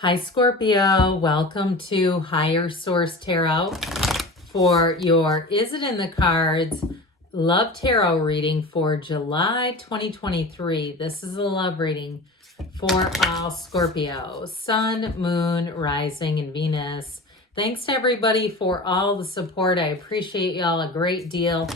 Hi, Scorpio. Welcome to Higher Source Tarot for your Is It in the Cards Love Tarot reading for July 2023. This is a love reading for all Scorpio, Sun, Moon, Rising, and Venus. Thanks to everybody for all the support. I appreciate y'all a great deal.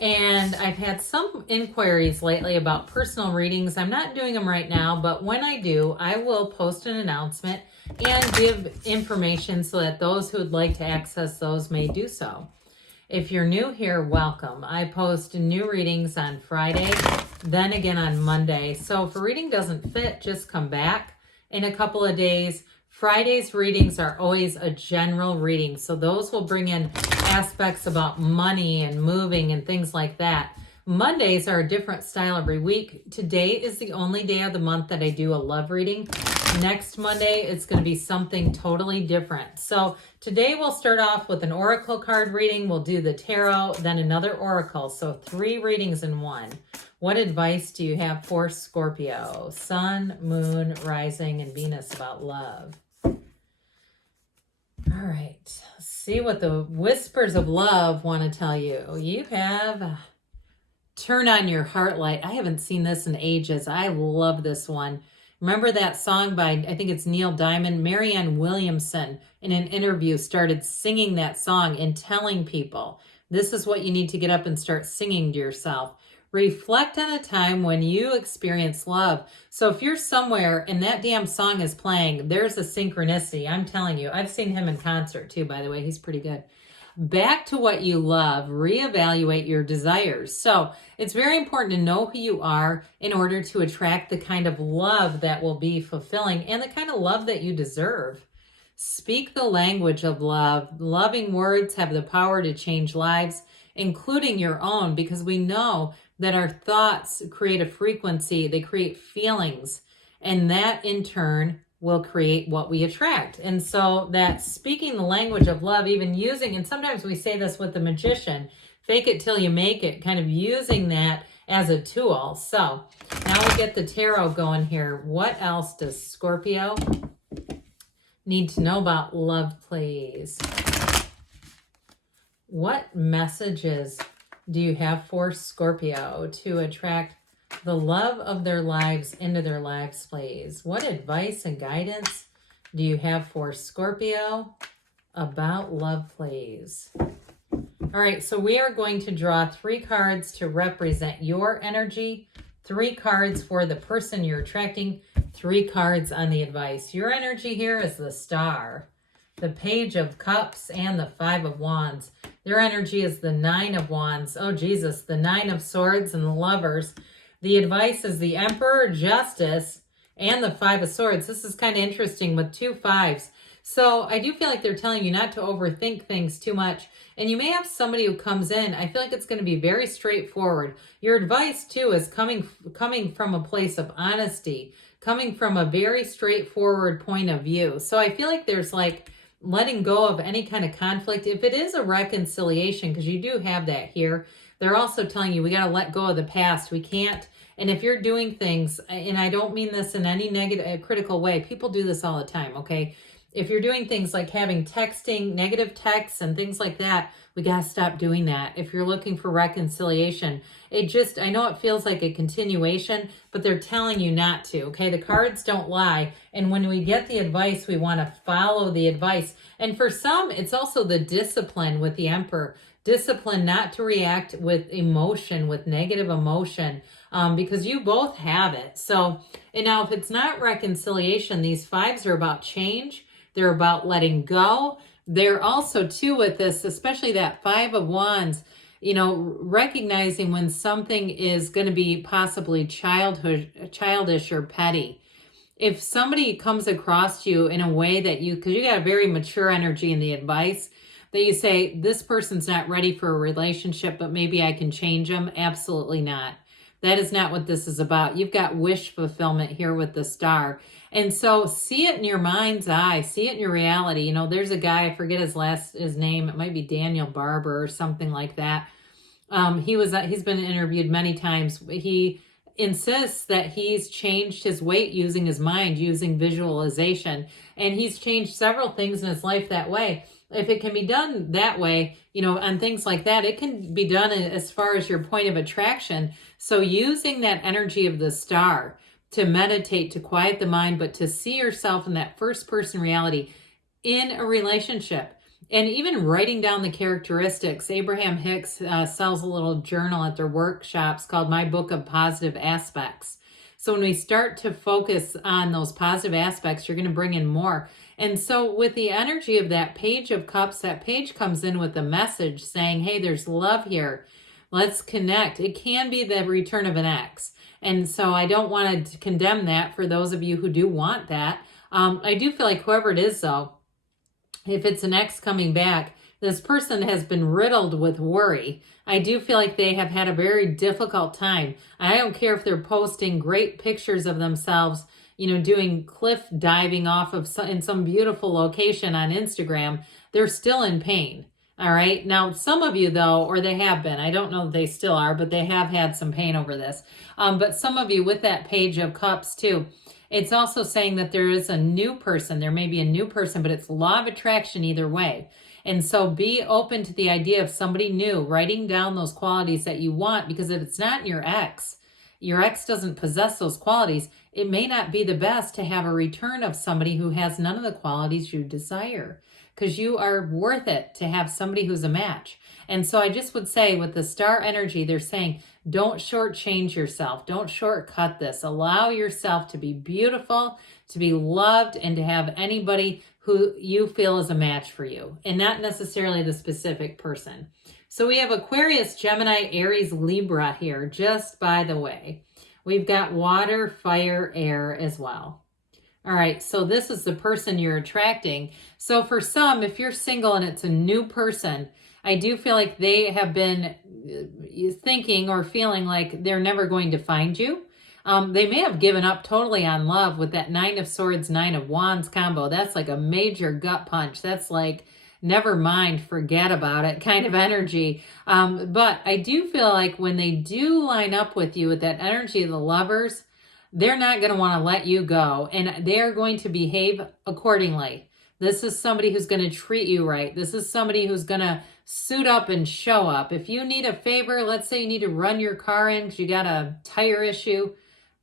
And I've had some inquiries lately about personal readings. I'm not doing them right now, but when I do, I will post an announcement and give information so that those who would like to access those may do so. If you're new here, welcome. I post new readings on Friday, then again on Monday. So if a reading doesn't fit, just come back in a couple of days. Friday's readings are always a general reading, so those will bring in aspects about money and moving and things like that. Mondays are a different style every week. Today is the only day of the month that I do a love reading. Next Monday, it's going to be something totally different. So today we'll start off with an oracle card reading. We'll do the tarot, then another oracle. So 3 readings in one. What advice do you have for Scorpio? Sun, Moon, Rising, and Venus about love. All right, let's see what the whispers of love want to tell you. You have Turn on Your Heart Light. I haven't seen this in ages. I love this one. Remember that song by, I think it's Neil Diamond? Marianne Williamson in an interview started singing that song and telling people, this is what you need to get up and start singing to yourself. Reflect on a time when you experienced love. So if you're somewhere and that damn song is playing, there's a synchronicity. I'm telling you. I've seen him in concert too, by the way. He's pretty good. Back to what you love. Reevaluate your desires. So it's very important to know who you are in order to attract the kind of love that will be fulfilling and the kind of love that you deserve. Speak the language of love. Loving words have the power to change lives, including your own, because we know that our thoughts create a frequency, they create feelings, and that in turn will create what we attract. And so that speaking the language of love, even using, and sometimes we say this with the magician, fake it till you make it, kind of using that as a tool. So now we get the tarot going here. What else does Scorpio need to know about love, please? What messages do you have for Scorpio to attract the love of their lives into their lives, please? What advice and guidance do you have for Scorpio about love, please? All right, so we are going to draw 3 cards to represent your energy, 3 cards for the person you're attracting, 3 cards on the advice. Your energy here is the Star, the Page of Cups, and the 5 of Wands. Their energy is the 9 of Wands. Oh, Jesus, the 9 of Swords and the Lovers. The advice is the Emperor, Justice, and the 5 of Swords. This is kind of interesting with 2 5s. So I do feel like they're telling you not to overthink things too much. And you may have somebody who comes in. I feel like it's going to be very straightforward. Your advice, too, is coming from a place of honesty, coming from a very straightforward point of view. So I feel like there's like letting go of any kind of conflict. If it is a reconciliation, because you do have that here, they're also telling you we got to let go of the past. We can't. And if you're doing things, and I don't mean this in any negative, critical way, people do this all the time, okay? If you're doing things like having texting, negative texts and things like that, we got to stop doing that. If you're looking for reconciliation, I know it feels like a continuation, but they're telling you not to, okay? The cards don't lie. And when we get the advice, we want to follow the advice. And for some, it's also the discipline with the Emperor. Discipline not to react with emotion, with negative emotion, because you both have it. So, and now if it's not reconciliation, these 5s are about change. They're about letting go. They're also, too, with this, especially that 5 of Wands, you know, recognizing when something is going to be possibly childish or petty. If somebody comes across you in a way that because you got a very mature energy in the advice, that you say, this person's not ready for a relationship, but maybe I can change them. Absolutely not. That is not what this is about. You've got wish fulfillment here with the Star. And so see it in your mind's eye. See it in your reality. You know, there's a guy, I forget his name. It might be Daniel Barber or something like that. He's been interviewed many times. He insists that he's changed his weight using his mind, using visualization, and he's changed several things in his life that way. If it can be done that way, on things like that, it can be done as far as your point of attraction. So using that energy of the star to meditate, to quiet the mind, but to see yourself in that first person reality in a relationship. And even writing down the characteristics. Abraham Hicks sells a little journal at their workshops called My Book of Positive Aspects. So when we start to focus on those positive aspects, you're going to bring in more. And so with the energy of that Page of Cups, that page comes in with a message saying, hey, there's love here. Let's connect. It can be the return of an ex. And so I don't want to condemn that for those of you who do want that. I do feel like whoever it is, though, if it's an ex coming back, this person has been riddled with worry. I do feel like they have had a very difficult time. I don't care if they're posting great pictures of themselves, doing cliff diving off of in some beautiful location on Instagram. They're still in pain. All right. Now, some of you, though, or they have been, I don't know if they still are, but they have had some pain over this. But some of you with that Page of Cups, too, it's also saying that there is a new person. There may be a new person, but it's law of attraction either way. And so be open to the idea of somebody new, writing down those qualities that you want, because if it's not your ex doesn't possess those qualities, it may not be the best to have a return of somebody who has none of the qualities you desire, because you are worth it to have somebody who's a match. And so I just would say with the star energy, they're saying, don't shortchange yourself. Don't shortcut this. Allow yourself to be beautiful, to be loved, and to have anybody who you feel is a match for you, and not necessarily the specific person. So we have Aquarius, Gemini, Aries, Libra here, just by the way. We've got water, fire, air as well. All right, so this is the person you're attracting. So for some, if you're single and it's a new person, I do feel like they have been thinking or feeling like they're never going to find you. They may have given up totally on love with that 9 of Swords, 9 of Wands combo. That's like a major gut punch. That's like, never mind, forget about it kind of energy. But I do feel like when they do line up with you with that energy of the Lovers, they're not going to want to let you go, and they're going to behave accordingly. This is somebody who's going to treat you right. This is somebody who's going to suit up and show up. If you need a favor, let's say you need to run your car in because you got a tire issue,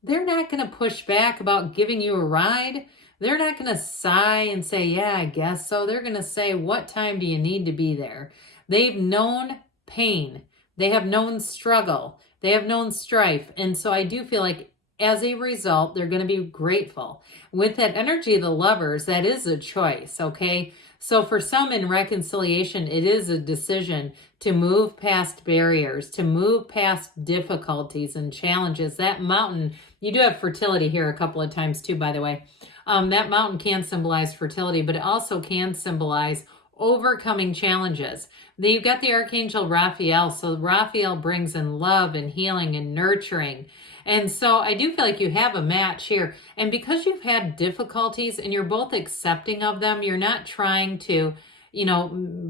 they're not going to push back about giving you a ride. They're not going to sigh and say, yeah, I guess so. They're going to say, what time do you need to be there? They've known pain. They have known struggle. They have known strife. And so I do feel like as a result, they're going to be grateful. With that energy of the Lovers, that is a choice, okay? So for some in reconciliation, it is a decision to move past barriers, to move past difficulties and challenges. That mountain, you do have fertility here a couple of times too, by the way. That mountain can symbolize fertility, but it also can symbolize overcoming challenges. Then you've got the Archangel Raphael. So Raphael brings in love and healing and nurturing. And so I do feel like you have a match here. And because you've had difficulties and you're both accepting of them, you're not trying to,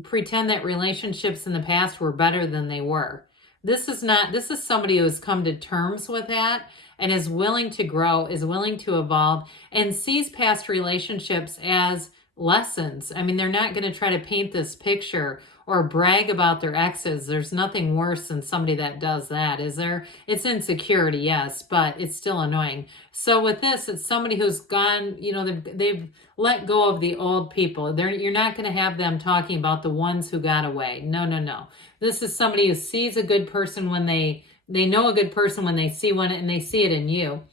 pretend that relationships in the past were better than they were. This is somebody who has come to terms with that and is willing to grow, is willing to evolve, and sees past relationships as lessons. I mean, they're not going to try to paint this picture or brag about their exes. There's nothing worse than somebody that does that, is there? It's insecurity, yes, but it's still annoying. So with this, it's somebody who's gone, they've let go of the old people. You're not going to have them talking about the ones who got away. No. This is somebody who sees a good person when they know a good person when they see one, and they see it in you.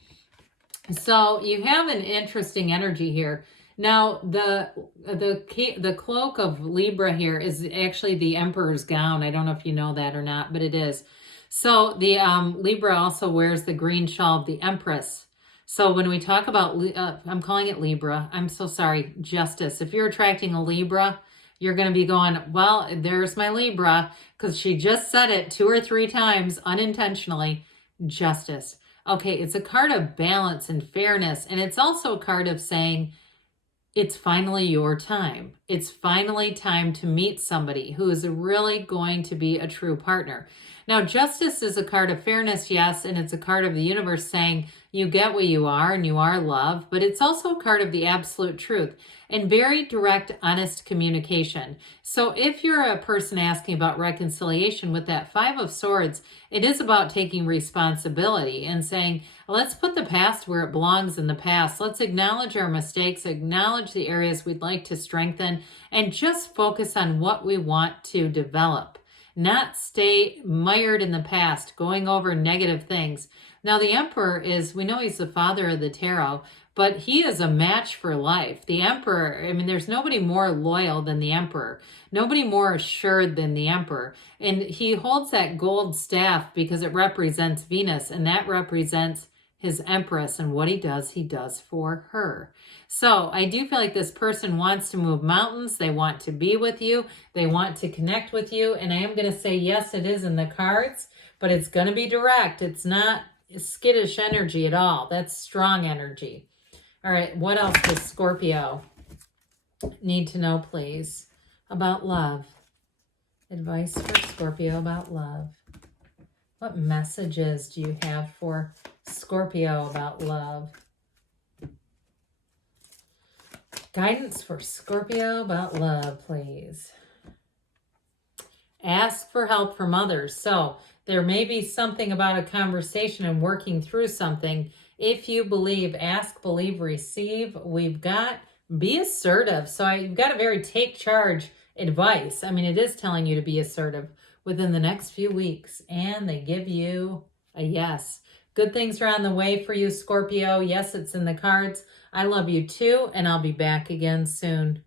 So you have an interesting energy here. Now, the cloak of Libra here is actually the Emperor's gown. I don't know if you know that or not, but it is. So the Libra also wears the green shawl of the Empress. So when we talk about, I'm calling it Libra. I'm so sorry, Justice. If you're attracting a Libra, you're going to be going, well, there's my Libra, because she just said it 2 or 3 times unintentionally. Justice. Okay, it's a card of balance and fairness, and it's also a card of saying, it's finally your time. It's finally time to meet somebody who is really going to be a true partner. Now, justice is a card of fairness, yes, and it's a card of the universe saying you get what you are and you are loved, but it's also a card of the absolute truth and very direct, honest communication. So if you're a person asking about reconciliation with that Five of Swords, it is about taking responsibility and saying, let's put the past where it belongs in the past. Let's acknowledge our mistakes, acknowledge the areas we'd like to strengthen, and just focus on what we want to develop. Not stay mired in the past, going over negative things. Now, the Emperor is, we know he's the father of the tarot, but he is a match for life. The Emperor, I mean, there's nobody more loyal than the Emperor, nobody more assured than the Emperor. And he holds that gold staff because it represents Venus, and that represents his Empress, and what he does for her. So I do feel like this person wants to move mountains. They want to be with you. They want to connect with you. And I am going to say, yes, it is in the cards, but it's going to be direct. It's not skittish energy at all. That's strong energy. All right, what else does Scorpio need to know, please, about love? Advice for Scorpio about love. What messages do you have for Scorpio about love? Guidance for Scorpio about love, please. Ask for help from others. So there may be something about a conversation and working through something. If you believe, ask, believe, receive. We've got be assertive. So you've got a very take charge advice. I mean, it is telling you to be assertive within the next few weeks, and they give you a yes. Good things are on the way for you, Scorpio. Yes, it's in the cards. I love you too, and I'll be back again soon.